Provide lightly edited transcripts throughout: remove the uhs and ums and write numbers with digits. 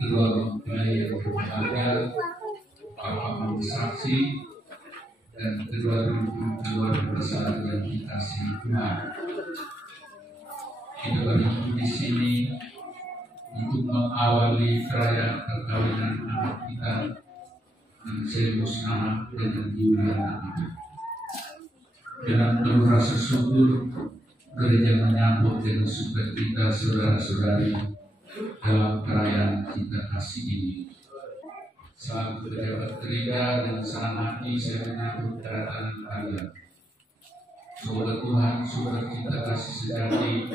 kedua mempelai yang berbahagia, Bapak bersaksi, dan kedua keluarga besar yang dikasihi Tuhan. Kita berhimpun di sini untuk mengawali perayaan perkawinan anak kita, Zeus anak dengan Yuliana anak. Dengan penuh rasa syukur, gereja menyambut dengan sukacita saudara-saudari dalam perayaan cinta kasih ini. Saat pejabat gereja dan senang hati saya menyambut kedatangan kalian. Semoga Tuhan saudara cinta kasih sejati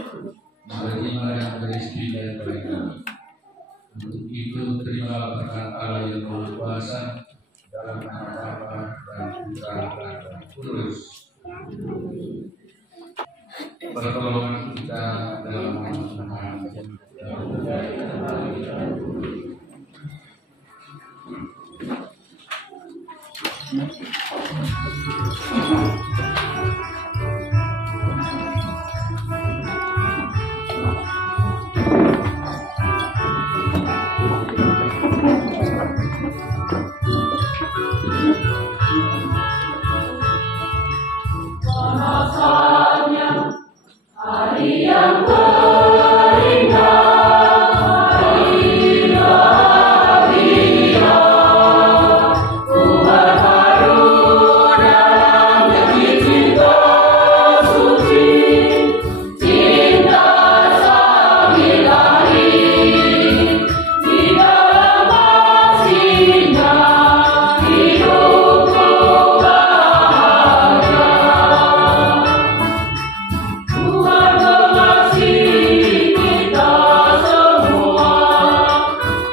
menerima dan beristri dan baik. Untuk itu terimalah berkat Allah yang Maha Kuasa dalam nama Bapa dan Putra dan Roh Kudus. Pertolongan kita dalam nama Tuhan. Hari yang terindah, ku berharu dalam negeri cinta suci, cinta sang ilahi, di dalam kasih-Nya hidupku bahagia. Tuhan mengasihi kita semua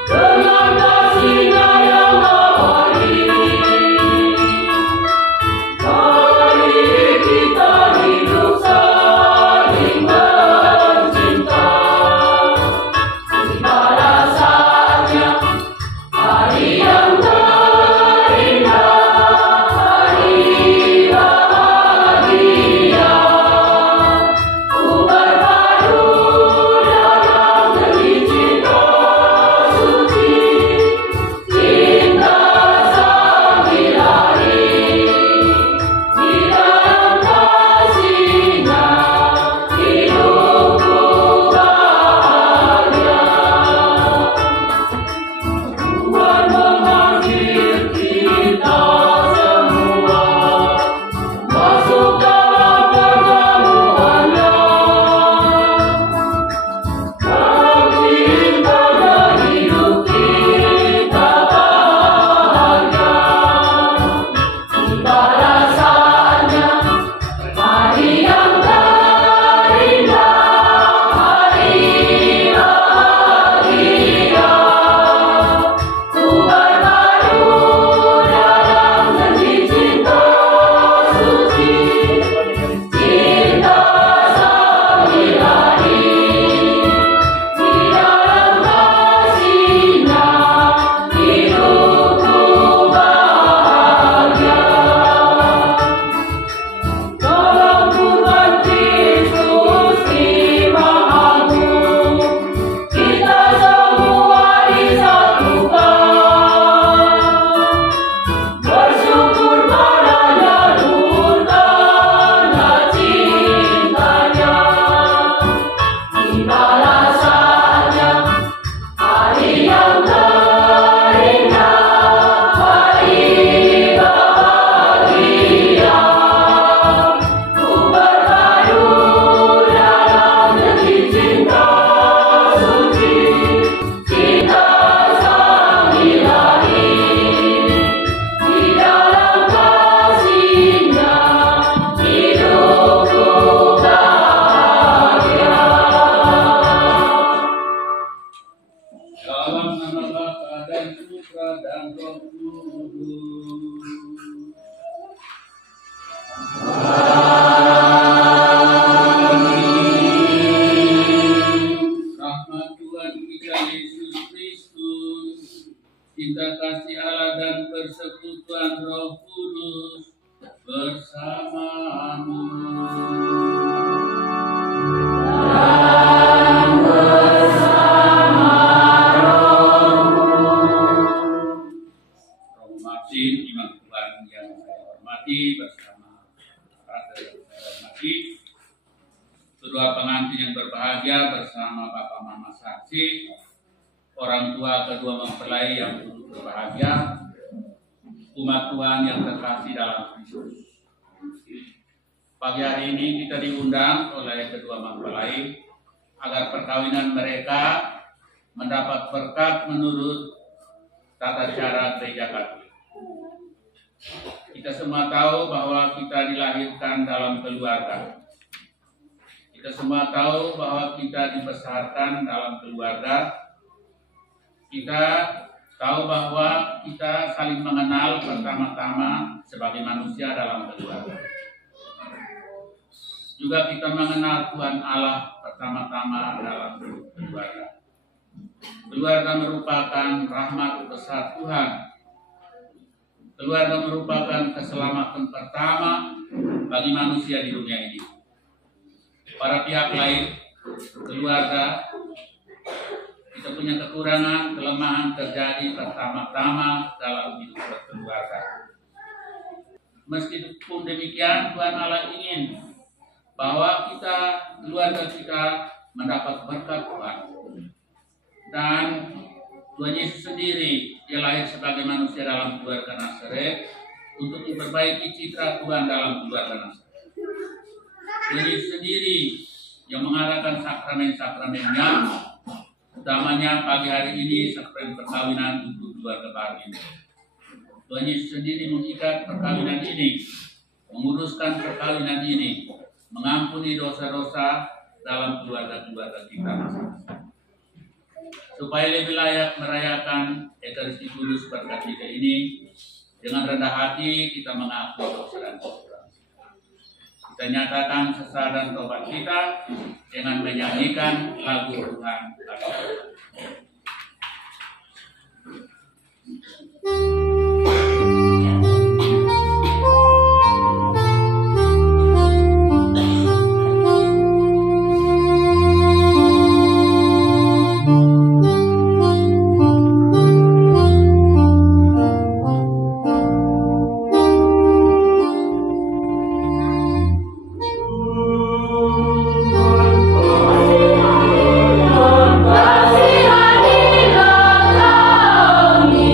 dengan kasih-Nya yang abadi. Mari kita hidup saling mencinta, kita rasanya hari yang terindah, hari bahagia. Ku berpadu dalam negeri cinta suci, cinta sang ilahi, di dalam kasih-Nya hidupku bahagia. Tuhan memanggil kita semua masuk dalam perjamuan-Nya. Dalam cinta dan hidup kita bahagia. Tiba rasanya hari yang terindah, hari bahagia. Ku berpadu dalam negeri cinta suci, cinta sang ilahi, di dalam kasih-Nya hidupku bahagia. Dalam Tuhan Kristus Imam Agung, kita semua disatukan. Bersyukur padanya, luhurkanlah cinta-Nya. Tiba rasanya hari yang terindah, hari bahagia. Ku berpadu dalam negeri cinta suci, cinta sang ilahi, di dalam kasih-Nya hidupku bahagia. Dalam nama Bapa dan Putra dan Roh Kudus. Rahmat Tuhan kita Yesus Kristus, cinta kasih Allah dan persekutuan Roh Kudus bersamamu. Dan bersama roh kedua pengantin yang berbahagia bersama Bapak Mama Saksi, orang tua kedua mempelai yang turut berbahagia, umat Tuhan yang terkasih dalam Kristus. Pagi hari ini kita diundang oleh kedua mempelai agar perkawinan mereka mendapat berkat menurut tata cara gereja Katolik. Kita semua tahu bahwa kita dilahirkan dalam keluarga. Kita semua tahu bahwa kita dibesarkan dalam keluarga. Kita tahu bahwa kita saling mengenal pertama-tama sebagai manusia dalam keluarga. Juga kita mengenal Tuhan Allah pertama-tama dalam keluarga. Keluarga merupakan rahmat besar Tuhan. Keluarga merupakan keselamatan pertama bagi manusia di dunia ini. Para pihak lain, keluarga, kita punya kekurangan, kelemahan terjadi pertama-tama dalam hidup berkeluarga. Meskipun demikian, Tuhan Allah ingin bahwa keluarga kita mendapat berkat Tuhan. Dan Tuhan Yesus sendiri, Dia lahir sebagai manusia dalam keluarga Nazaret untuk memperbaiki citra Tuhan dalam keluarga Nazaret. Tuhan Yesus sendiri yang mengadakan sakramen-sakramennya, utamanya pagi hari ini sakramen perkawinan untuk keluarga baru ini. Tuhan Yesus sendiri mengikat perkawinan ini, menguruskan perkawinan ini, mengampuni dosa-dosa dalam keluarga-keluarga kita masing-masing. Supaya lebih layak merayakan Ekaristi Kudus berkat kita ini, dengan rendah hati kita mengakui dosa dan kekurangan. Kita nyatakan sesal dan tobat kita dengan menyanyikan lagu Tuhan. Kasihanilah kami.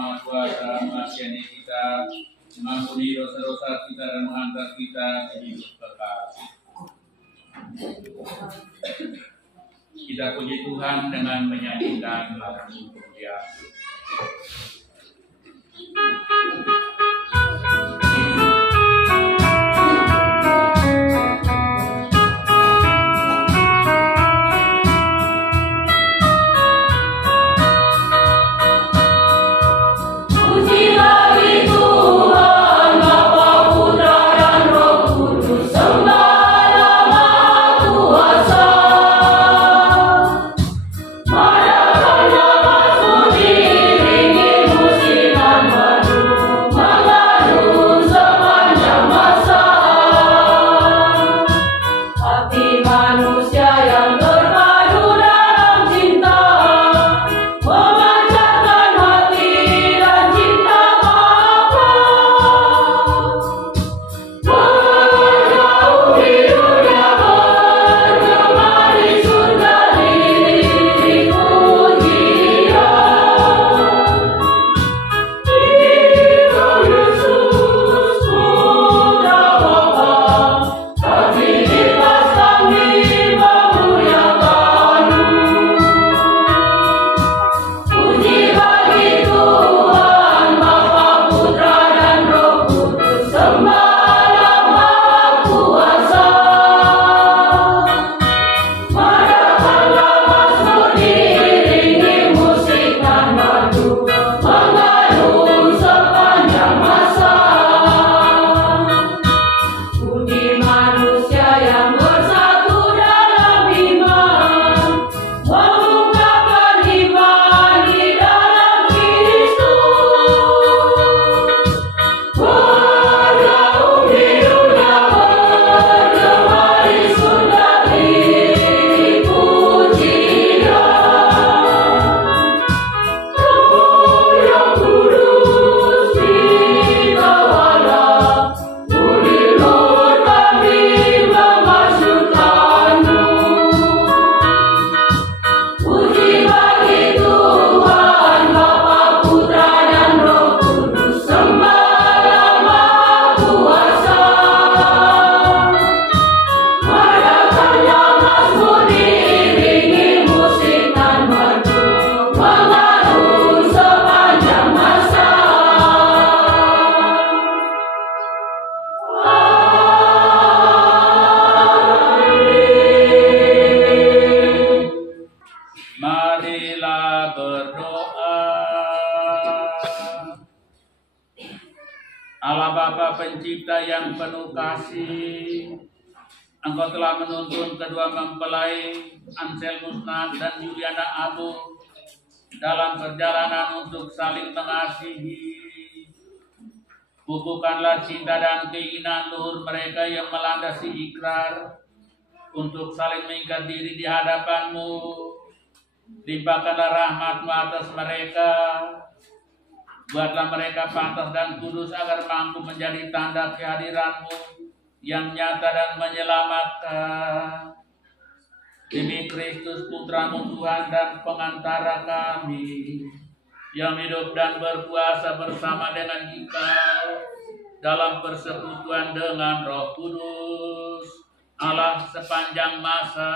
Maha Kuasa mengasihani kita, mengampuni dosa-dosa kita dan menghantar kita ke hidup kekal. Kita puji Tuhan dengan menyanyikan lagu Dia. Pencipta yang penuh kasih, Engkau telah menuntun kedua mempelai Anselmus dan Juliana Abu dalam perjalanan untuk saling mengasihi. Pupukkanlah cinta dan keinginan luhur mereka yang melandasi ikrar untuk saling mengikat diri di hadapan-Mu. Limpahkanlah rahmat-Mu atas mereka. Buatlah mereka pantas dan kudus agar mampu menjadi tanda kehadiran-Mu yang nyata dan menyelamatkan. Demi Kristus Putra-Mu Tuhan dan pengantara kami, yang hidup dan berkuasa bersama dengan Engkau dalam persekutuan dengan Roh Kudus, Allah sepanjang masa.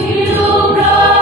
Hiduplah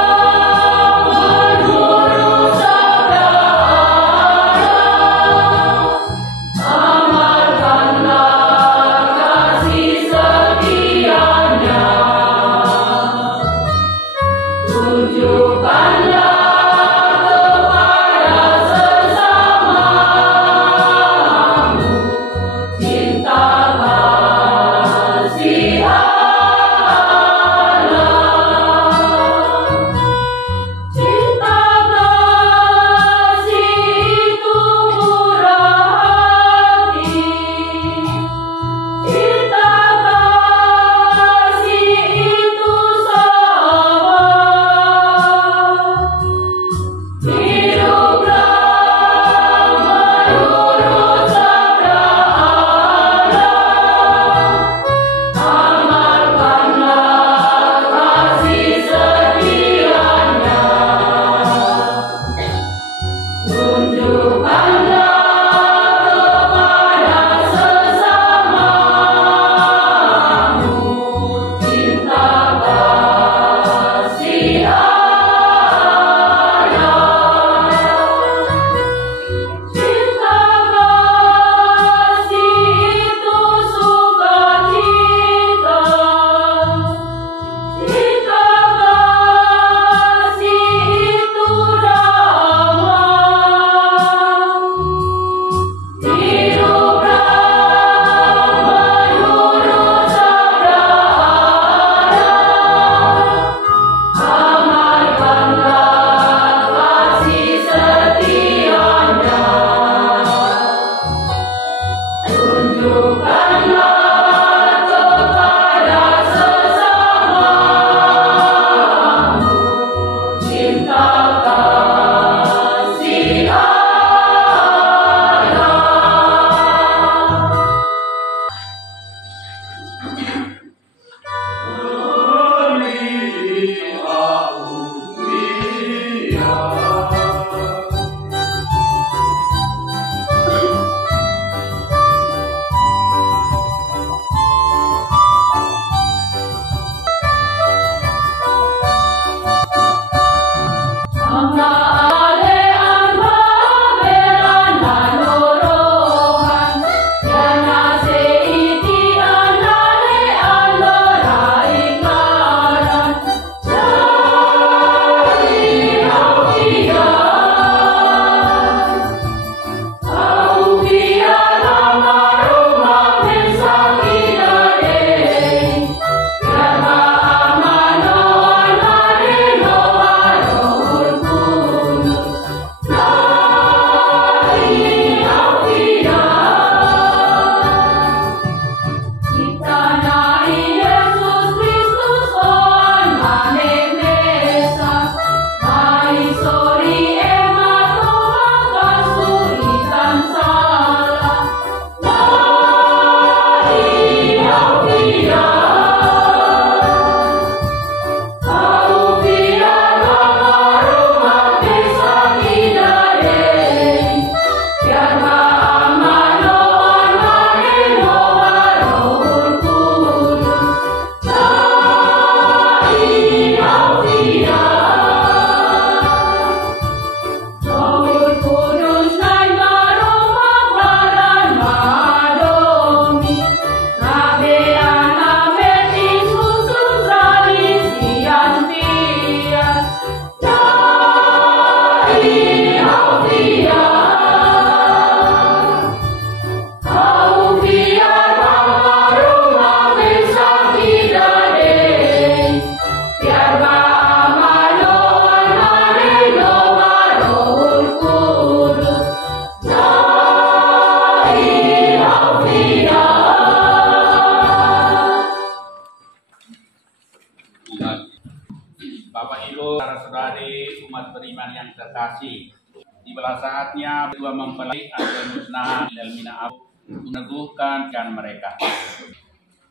terkasih. Tibalah saatnya berdua mempelai atau musnah ilal mina'ab meneguhkan kan mereka.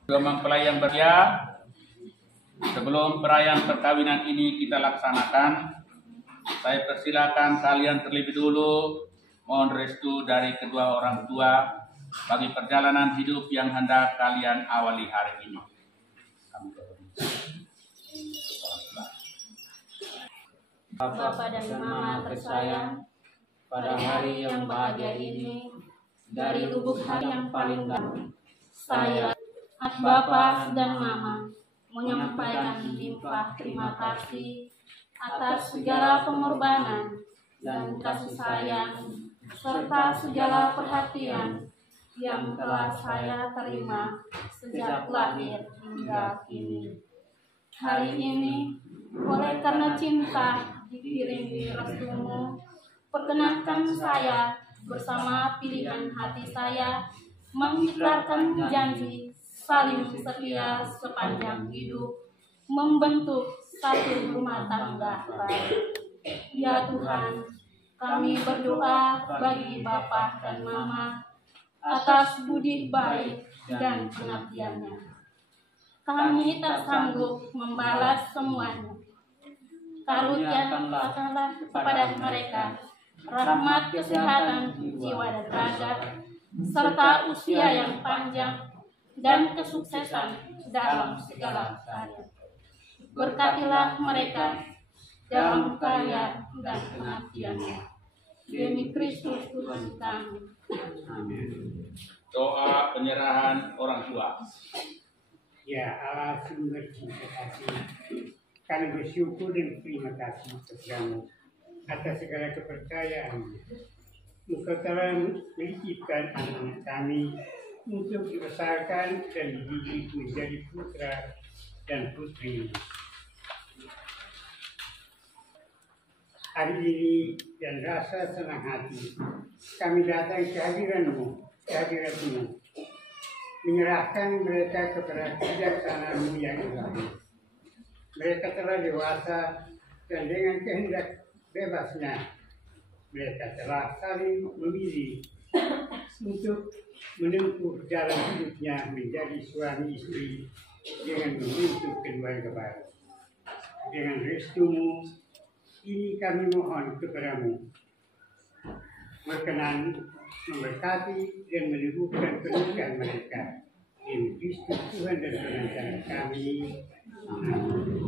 Dua mempelai yang beria, sebelum perayaan perkawinan ini kita laksanakan, saya persilakan kalian terlebih dulu mohon restu dari kedua orang tua bagi perjalanan hidup yang hendak kalian awali hari ini. Bapak dan Mama tersayang, pada hari yang bahagia ini, dari lubuk hati yang paling dalam, saya, Bapak dan Mama, menyampaikan limpah terima kasih atas segala pengorbanan dan kasih sayang serta segala perhatian yang telah saya terima sejak lahir hingga kini. Hari ini, oleh karena cinta diiringi restumu, perkenankan saya bersama pilihan hati saya mengikrarkan janji saling setia sepanjang hidup, membentuk satu rumah tangga baik. Ya Tuhan, kami berdoa bagi Bapak dan Mama atas budi baik dan pengabdiannya. Kami tak sanggup membalas semuanya. Karuniakanlah kepada mereka rahmat kesehatan jiwa dan raga, serta usia yang panjang dan kesuksesan dalam segala karya. Berkatilah mereka dalam karya dan pengabdiannya. Demi Kristus Tuhan kami. Amin. Doa penyerahan orang tua. Ya Allah sumber cinta kasih, kami bersyukur dan terima kasih kepadamu atas segala kepercayaan. Engkau telah menitipkan anak kami untuk dibesarkan dan dididik menjadi putra dan putri. Hari ini dan rasa senang hati kami datang ke hadiratmu menyerahkan mereka kepada kebijaksanaan-Mu yang ilahi. Mereka telah dewasa dan dengan kehendak bebasnya mereka telah saling memilih untuk menempuh jalan hidupnya menjadi suami istri dengan membentuk keluarga baru. Dengan restu-Mu, ini kami mohon kepadamu, berkenan memberkati dan meneguhkan pernikahan mereka demi Kristus Tuhan dan Penasehat kami. Amin.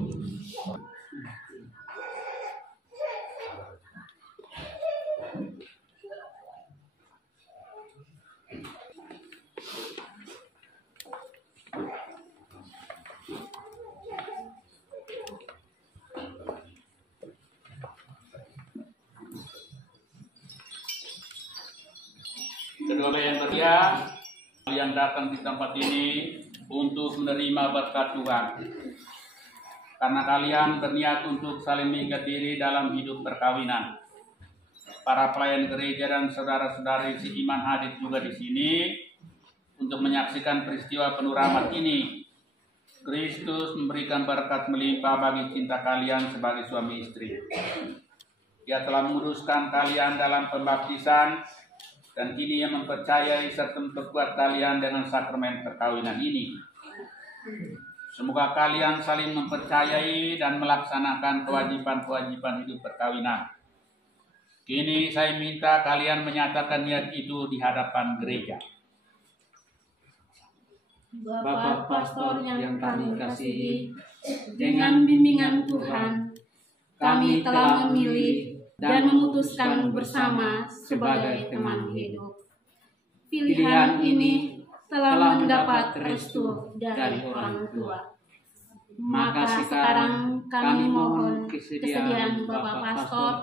Kedua yang berbahagia yang datang di tempat ini untuk menerima berkat Tuhan. Karena kalian berniat untuk saling mengikat diri dalam hidup perkawinan. Para pelayan gereja dan saudara-saudari seiman hadir juga di sini untuk menyaksikan peristiwa penuh rahmat ini. Kristus memberikan berkat melimpah bagi cinta kalian sebagai suami istri. Dia telah menguruskan kalian dalam pembaptisan dan kini Ia mempercayai serta memperkuat kalian dengan sakramen perkawinan ini. Semoga kalian saling mempercayai dan melaksanakan kewajiban-kewajiban hidup perkawinan. Kini saya minta kalian menyatakan niat itu di hadapan gereja. Bapak Pastor yang kami kasihi, dengan bimbingan Tuhan, kami telah memilih dan memutuskan bersama sebagai teman hidup. Pilihan ini telah mendapat restu dari orang tua. Maka sekarang kami mohon kesediaan Bapak Pastor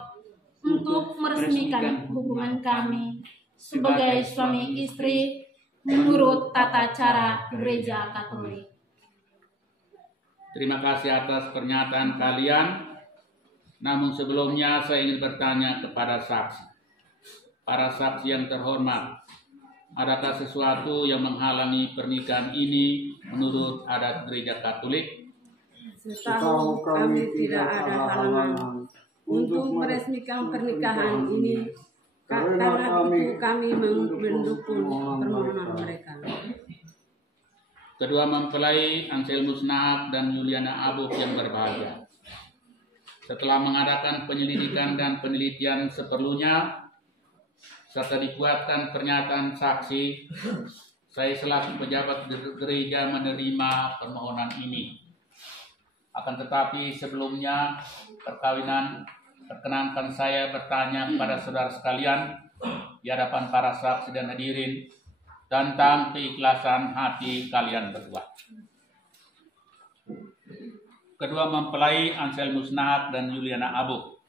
untuk meresmikan hubungan kami sebagai suami istri menurut tata cara Gereja Katolik. Terima kasih atas pernyataan kalian. Namun sebelumnya saya ingin bertanya kepada saksi. Para saksi yang terhormat, adakah sesuatu yang menghalangi pernikahan ini menurut adat Gereja Katolik? Setahu kami tidak ada halangan untuk meresmikan pernikahan ini karena itu kami mendukung permohonan mereka. Kedua mempelai Anselmus Nahak dan Juliana Abuk yang berbahagia. Setelah mengadakan penyelidikan dan penelitian seperlunya, serta dikuatkan pernyataan saksi, saya selaku pejabat gereja menerima permohonan ini. Akan tetapi sebelumnya perkenankan saya bertanya kepada saudara sekalian di hadapan para saksi dan hadirin tentang keikhlasan hati kalian berdua. Kedua mempelai Anselmus Nahak dan Juliana Abuk,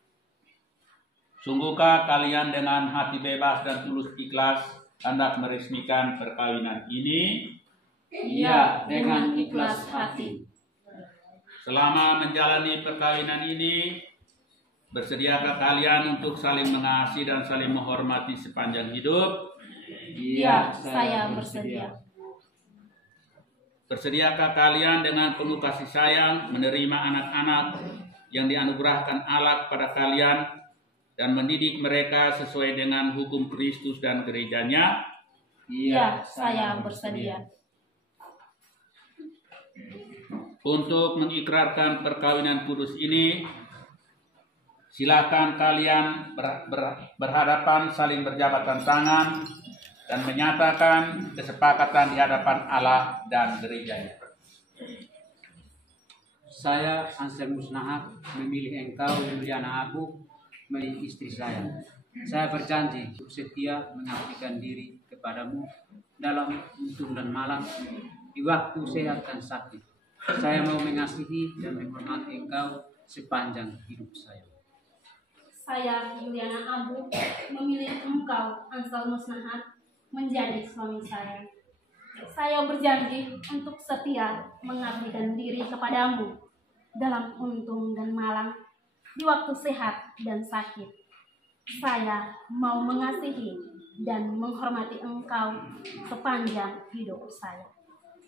sungguhkah kalian dengan hati bebas dan tulus ikhlas hendak meresmikan perkawinan ini? Iya, dengan ikhlas hati. Selama menjalani perkawinan ini, bersediakah kalian untuk saling mengasihi dan saling menghormati sepanjang hidup? Iya, saya bersedia. Bersediakah kalian dengan penuh kasih sayang menerima anak-anak yang dianugerahkan Allah kepada kalian dan mendidik mereka sesuai dengan hukum Kristus dan gerejanya? Iya, saya bersedia. Untuk mengikrarkan perkawinan kudus ini, silakan kalian berhadapan saling berjabatan tangan dan menyatakan kesepakatan di hadapan Allah dan gerejanya. Saya Anselmus Nahak memilih engkau Juliana Abuk menjadi istri saya. Saya berjanji untuk setia mengabdikan diri kepadamu dalam untung dan malang di waktu sehat dan sakit. Saya mau mengasihi dan menghormati engkau sepanjang hidup saya. Saya Juliana Abuk memilih engkau Anselmus Nahak menjadi suami saya. Saya berjanji untuk setia mengabdikan diri kepadamu dalam untung dan malang di waktu sehat dan sakit. Saya mau mengasihi dan menghormati Engkau sepanjang hidup saya.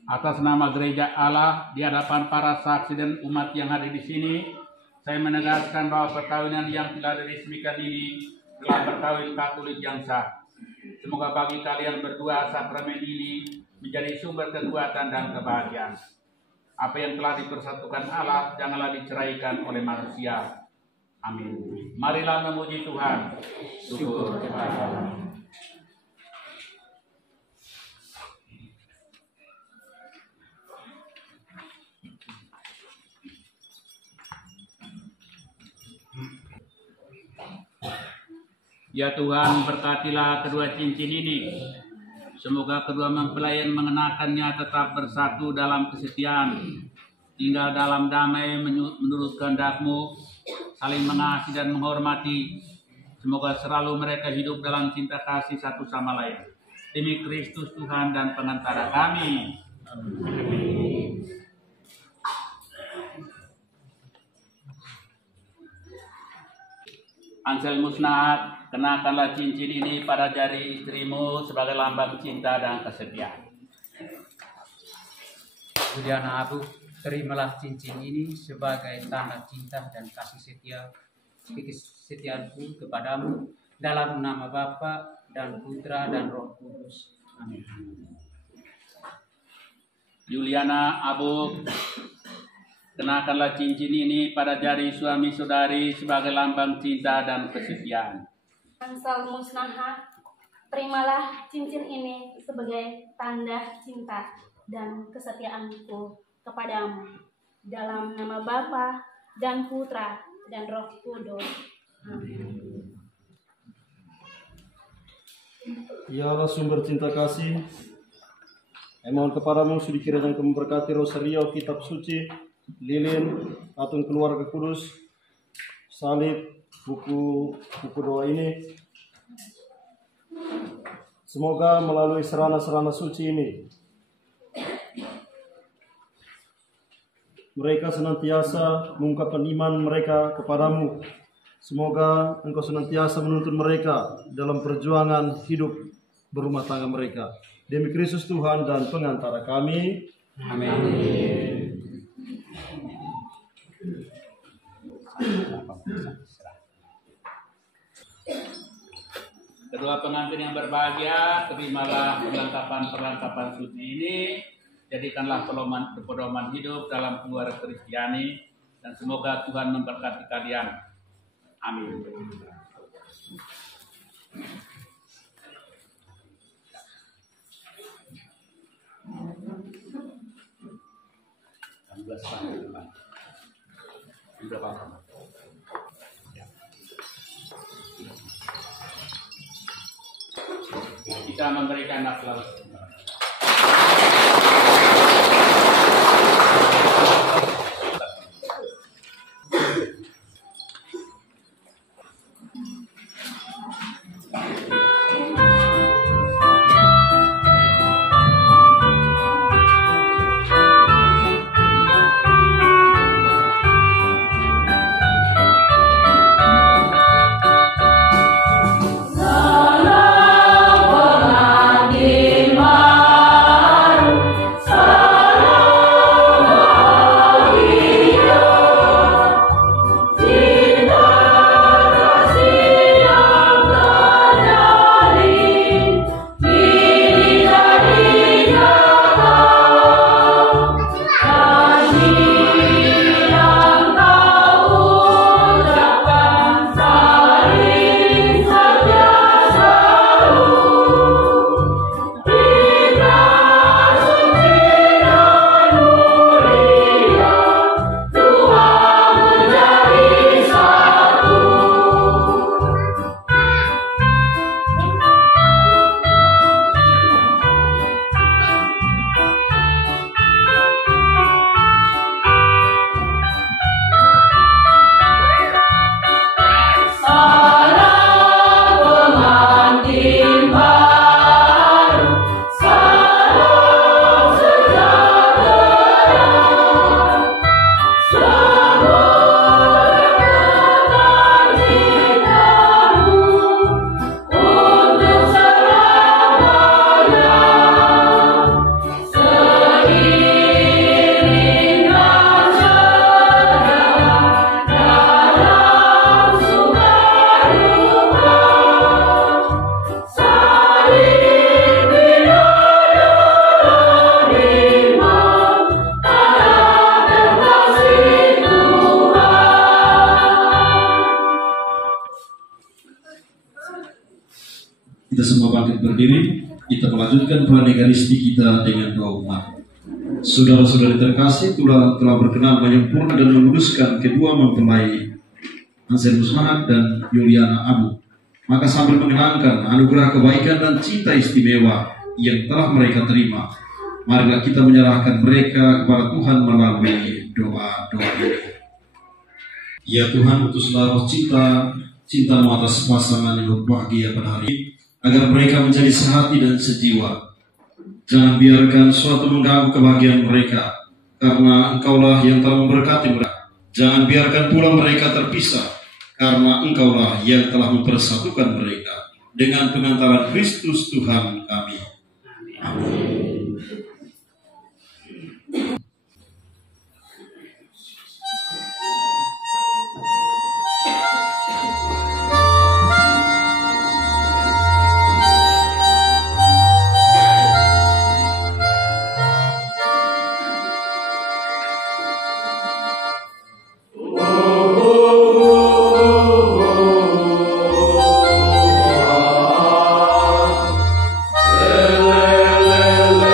Atas nama Gereja Allah di hadapan para saksi dan umat yang hadir di sini, saya menegaskan bahwa perkawinan yang telah diresmikan ini telah perkawinan Katolik yang sah. Semoga bagi kalian berdua sakramen ini menjadi sumber kekuatan dan kebahagiaan. Apa yang telah dipersatukan Allah janganlah diceraikan oleh manusia. Amin. Marilah memuji Tuhan. Syukur kepada Allah. Ya Tuhan, berkatilah kedua cincin ini. Semoga kedua mempelai yang mengenakannya tetap bersatu dalam kesetiaan, tinggal dalam damai menurut kehendak-Mu, saling mengasihi dan menghormati. Semoga selalu mereka hidup dalam cinta kasih satu sama lain. Demi Kristus Tuhan dan pengantara kami. Amin. Anselmus Nahat, kenakanlah cincin ini pada jari istrimu sebagai lambang cinta dan kesetiaan. Juliana Abu, terimalah cincin ini sebagai tanda cinta dan kasih kesetiaanku kepadamu dalam nama Bapa dan Putra dan Roh Kudus. Amin. Juliana Abu, kenakanlah cincin ini pada jari suami saudari sebagai lambang cinta dan kesetiaan. Anselmus Nahat, terimalah cincin ini sebagai tanda cinta dan kesetiaanku kepadamu dalam nama Bapa dan Putra dan Roh Kudus. Amin. Ya Allah, sumber cinta kasih, mohon kepadamu sudi kiranya Engkau memberkati rosario, kitab suci, lilin, patung keluarga kudus, salib, buku doa ini. Semoga melalui serana-serana suci ini mereka senantiasa mengungkapkan iman mereka kepadamu. Semoga Engkau senantiasa menuntun mereka dalam perjuangan hidup berumah tangga mereka. Demi Kristus Tuhan dan pengantara kami. Amin. Kedua pengantin yang berbahagia, terimalah perlengkapan suci ini. Jadikanlah pedoman hidup dalam keluarga Kristiani, dan semoga Tuhan memberkati kalian. Amin. Kita memberikan aplaus. Salam pengantin bangkit berdiri, kita melanjutkan pelan Ekaristi kita dengan doa umat. Saudara-saudari terkasih, telah berkenan menyempurnakan dan menguduskan kedua mempelai Anselmus Nahat dan Yuliana Abu. Maka sambil mengenangkan anugerah kebaikan dan cinta istimewa yang telah mereka terima, marilah kita menyerahkan mereka kepada Tuhan melalui doa-doa ini. Ya Tuhan, utuslah roh cinta-Mu atas pasangan yang berbahagia pada hari ini, agar mereka menjadi sehati dan sejiwa. Jangan biarkan suatu mengganggu kebahagiaan mereka, karena Engkaulah yang telah memberkati mereka. Jangan biarkan pula mereka terpisah, karena Engkaulah yang telah mempersatukan mereka dengan pengantaran Kristus Tuhan kami. Amin. La la la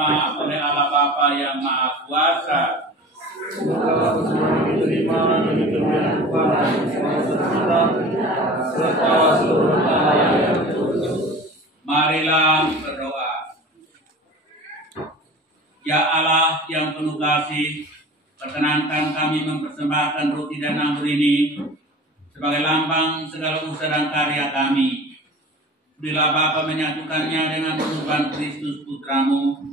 diterima oleh Allah Bapa yang Maha Kuasa. Semoga semua diterima dan diterima kepada kita serta seluruh Allah yang kudus. Marilah berdoa. Ya Allah yang penuh kasih, perkenankan kami mempersembahkan roti dan anggur ini sebagai lambang segala usaha dan karya kami. Bila Bapa menyatukannya dengan tubuhan Kristus Putramu,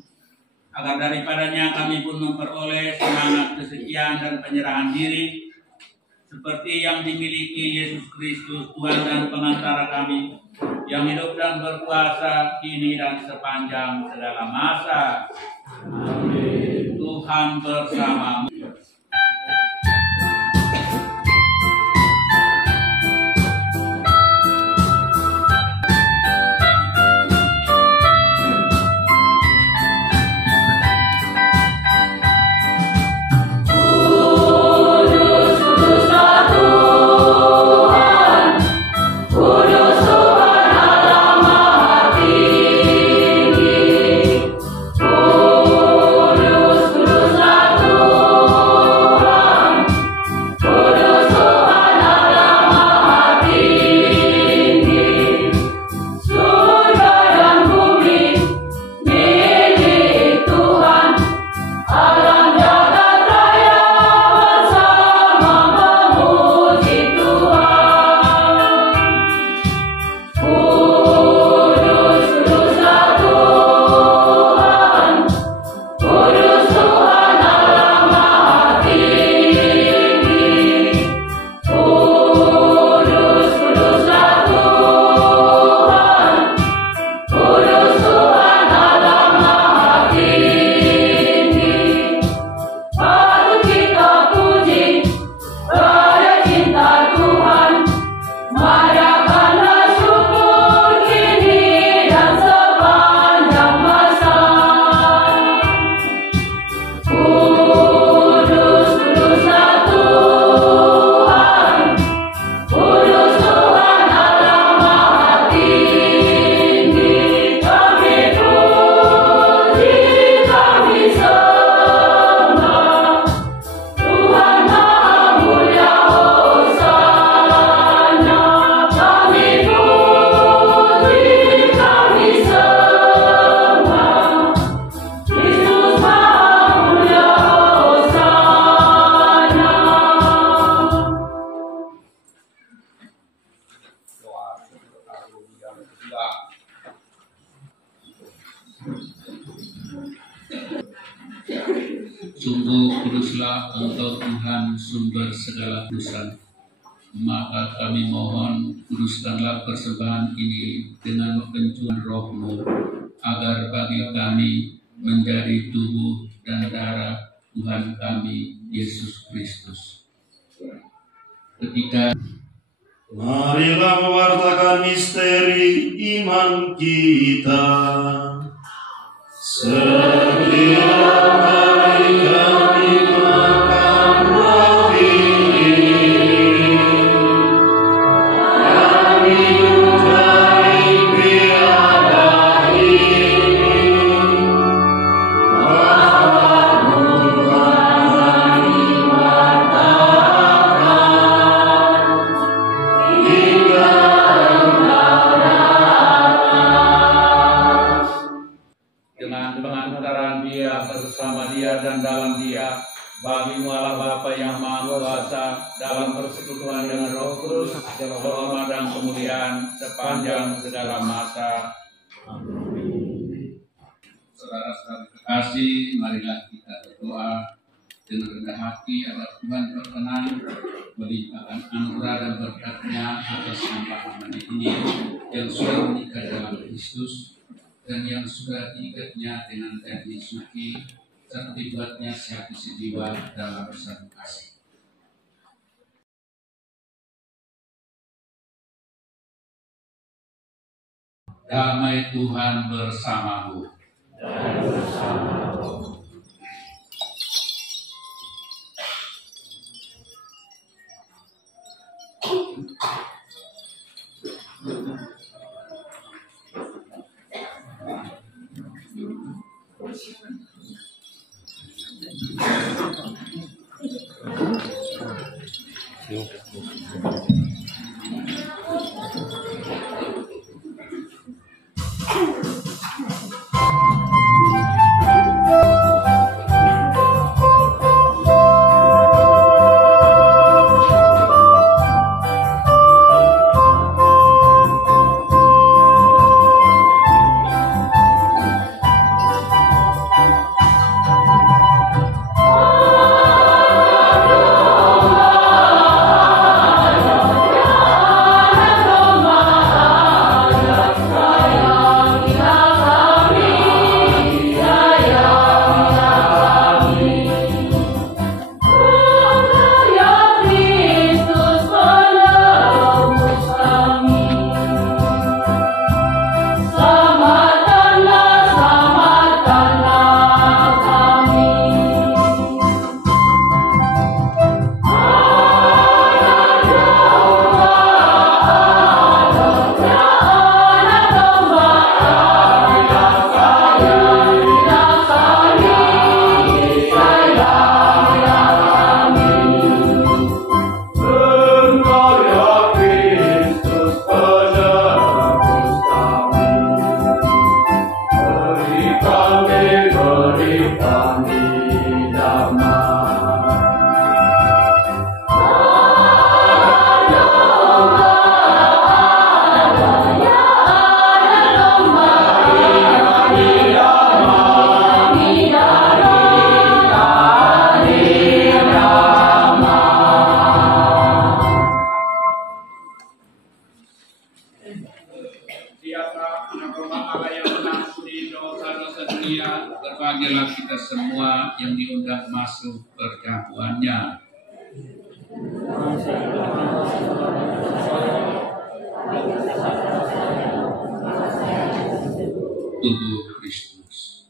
agar daripadanya kami pun memperoleh semangat kesetiaan dan penyerahan diri, seperti yang dimiliki Yesus Kristus, Tuhan dan Pengantara kami, yang hidup dan berkuasa kini dan sepanjang segala masa. Amin. Tuhan bersamamu. Sungguh kuduslah Engkau Tuhan sumber segala kudusan. Maka kami mohon kuduskanlah persembahan ini dengan pencurahan Roh-Mu, agar bagi kami menjadi tubuh dan darah Tuhan kami Yesus Kristus. Ketika marilah mewartakan misteri iman kita. Setiap hari kami makan roti ini, kami mencari biada ini, walaupun kami wartakan hingga dengan pengantaran Dia, bersama Dia dan dalam Dia, bagi-Mu Allah Bapa yang Maha Kuasa, dalam persekutuan dengan Roh Kudus, hormat dan kemuliaan sepanjang segala masa. Saudara-saudara terkasih, marilah kita berdoa dengan rendah hati agar Tuhan berkenan melimpahkan anugerah dan berkat-Nya atas hamba-hamba ini yang sudah menikah dalam Kristus dan yang sudah diikatnya dengan janji suci serta dibuatnya sehati sejiwa dalam bersatu kasih. Damai Tuhan bersamamu. ampunilah kita semua yang diundang masuk perjamuannya. Tubuh Kristus.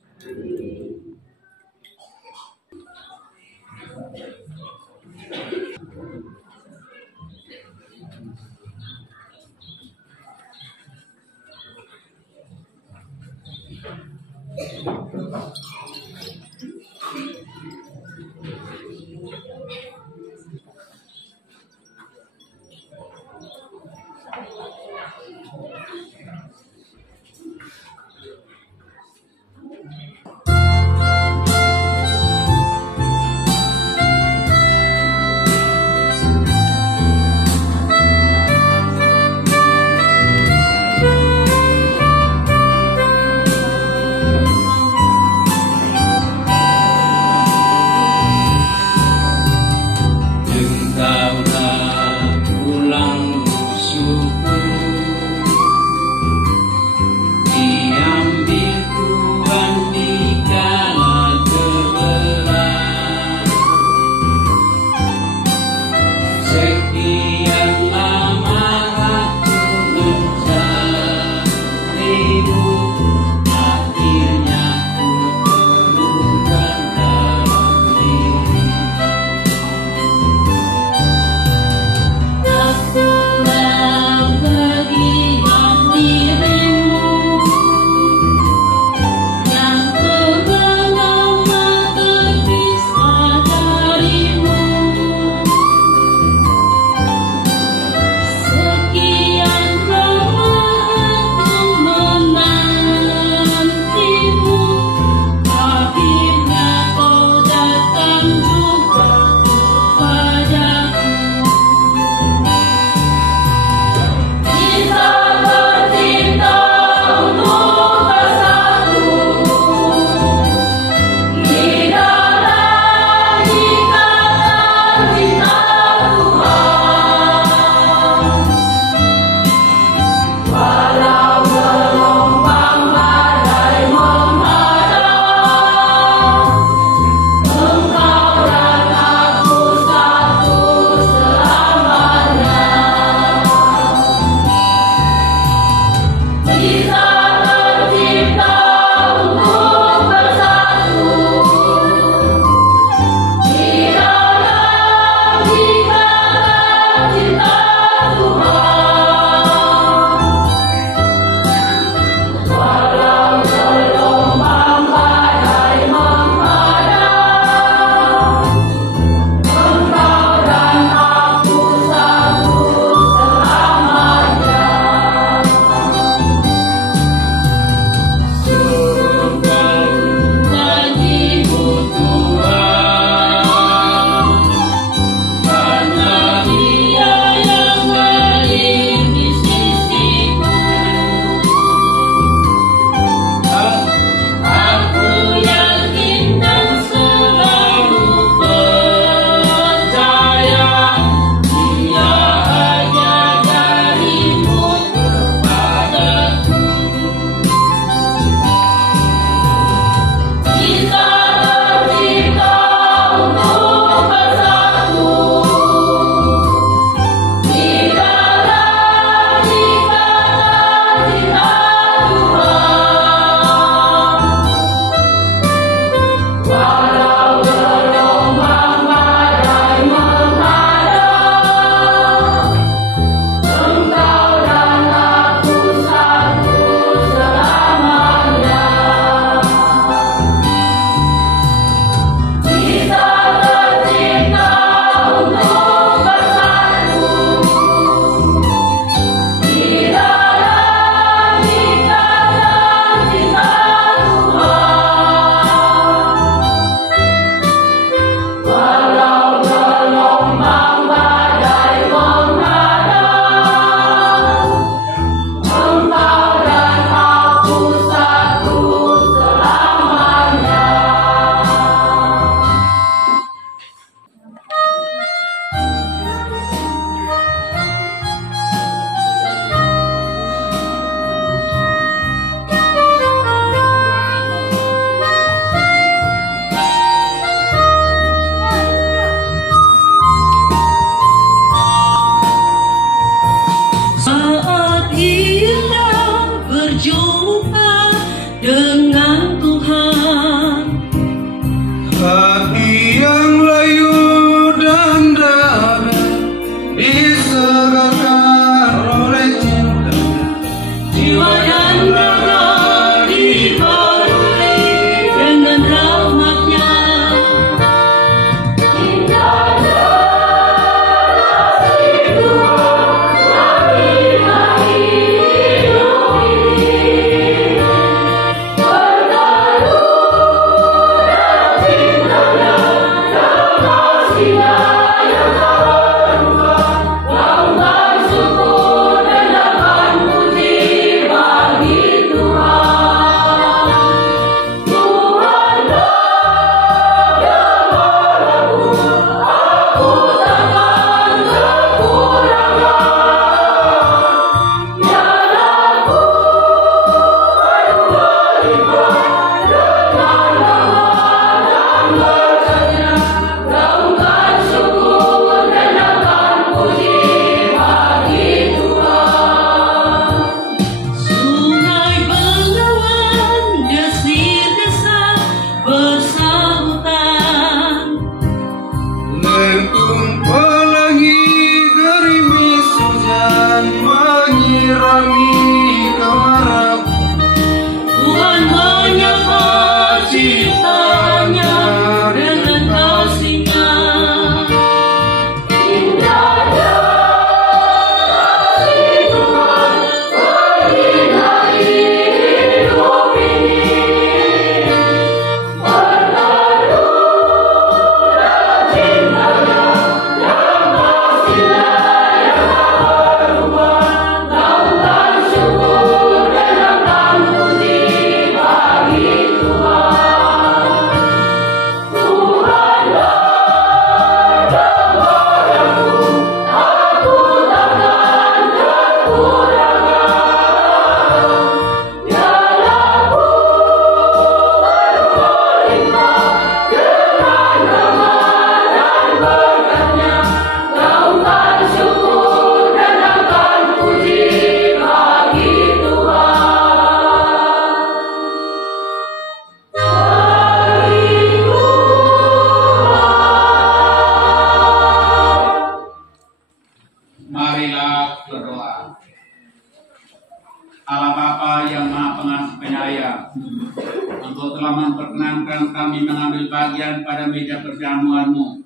kami mengambil bagian pada meja perjamuan-Mu.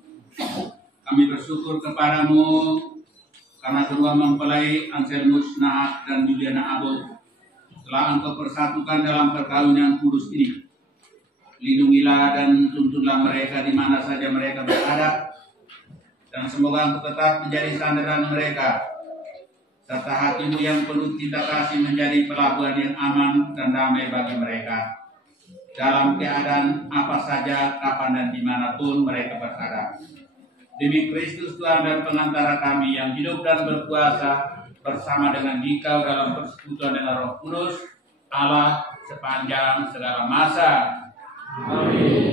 Kami bersyukur kepadamu karena kedua mempelai Anselmus Nahat dan Juliana Abo telah Engkau persatukan dalam perkawinan kudus ini. Lindungilah dan tuntunlah mereka di mana saja mereka berada, dan semoga Engkau tetap menjadi sandaran mereka, serta hati-Mu yang penuh cinta kasih menjadi pelabuhan yang aman dan damai bagi mereka dalam keadaan apa saja, kapan dan dimanapun mereka berada. Demi Kristus Tuhan dan pengantara kami yang hidup dan berkuasa bersama dengan Dikau dalam persekutuan dengan Roh Kudus, Allah sepanjang segala masa. Amin.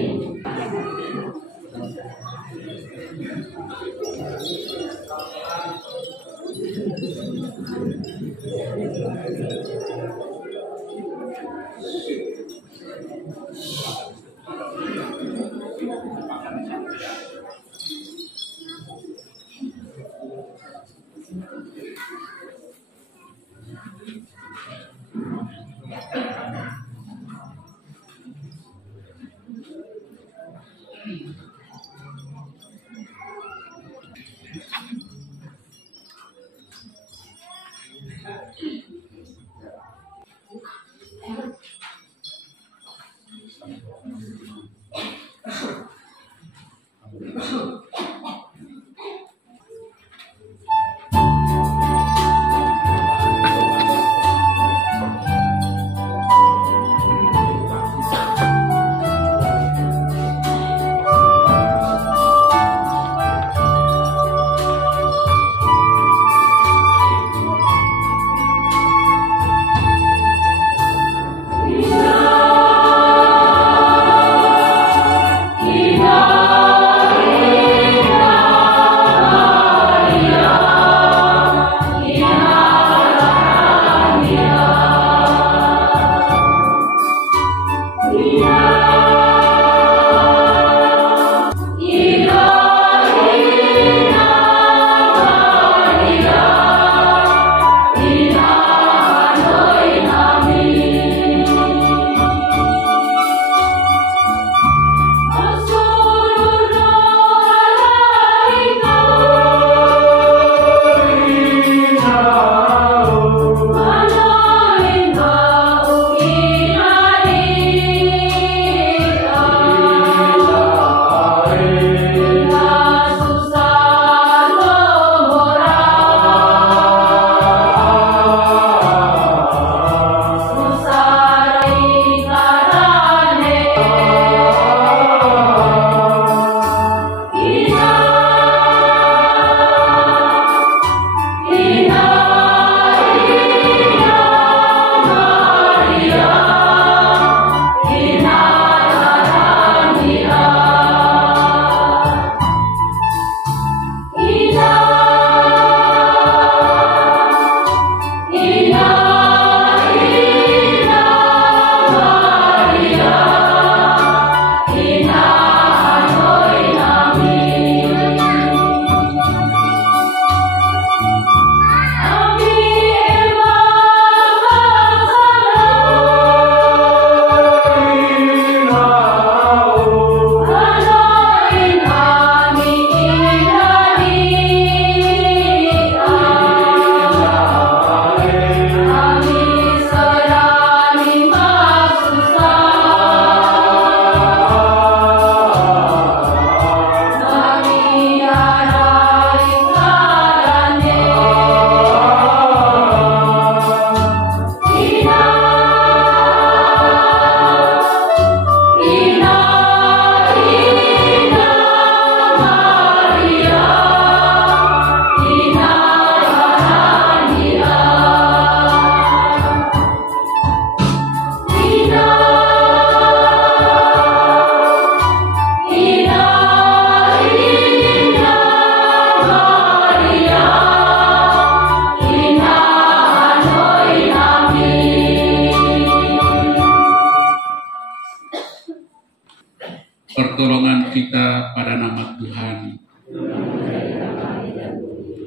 pertolongan kita pada nama Tuhan.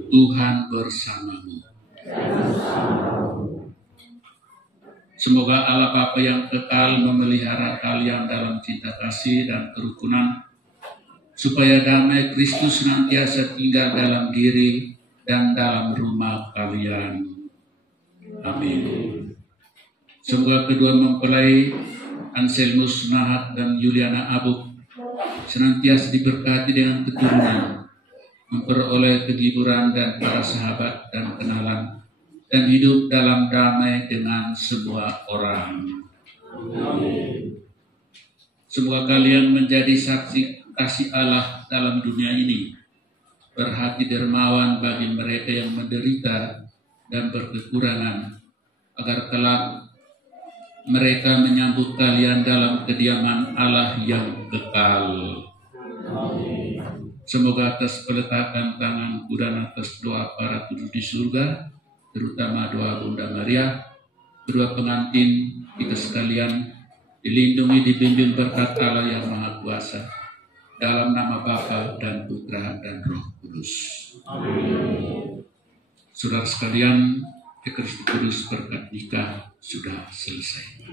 Tuhan bersamamu. Semoga Allah Bapa yang kekal memelihara kalian dalam cinta kasih dan kerukunan, supaya damai Kristus senantiasa tinggal dalam diri dan dalam rumah kalian. Amin. Semoga kedua mempelai Anselmus Nahat dan Juliana Abuk senantiasa diberkati dengan keturunan, memperoleh kegiburan dan para sahabat dan kenalan, dan hidup dalam damai dengan semua orang. Amin. Semoga kalian menjadi saksi kasih Allah dalam dunia ini, berhati dermawan bagi mereka yang menderita dan berkekurangan, agar kelak mereka menyambut kalian dalam kediaman Allah yang kekal. Amin. Semoga atas peletakan tanganku dan atas doa para kudus di surga, terutama doa Bunda Maria, kedua pengantin kita sekalian dilindungi, dibimbing berkat Allah yang Maha Kuasa, dalam nama Bapa dan Putra dan Roh Kudus. Amin. Saudara sekalian, Ekaristi Kudus berkat nikah sudah selesai.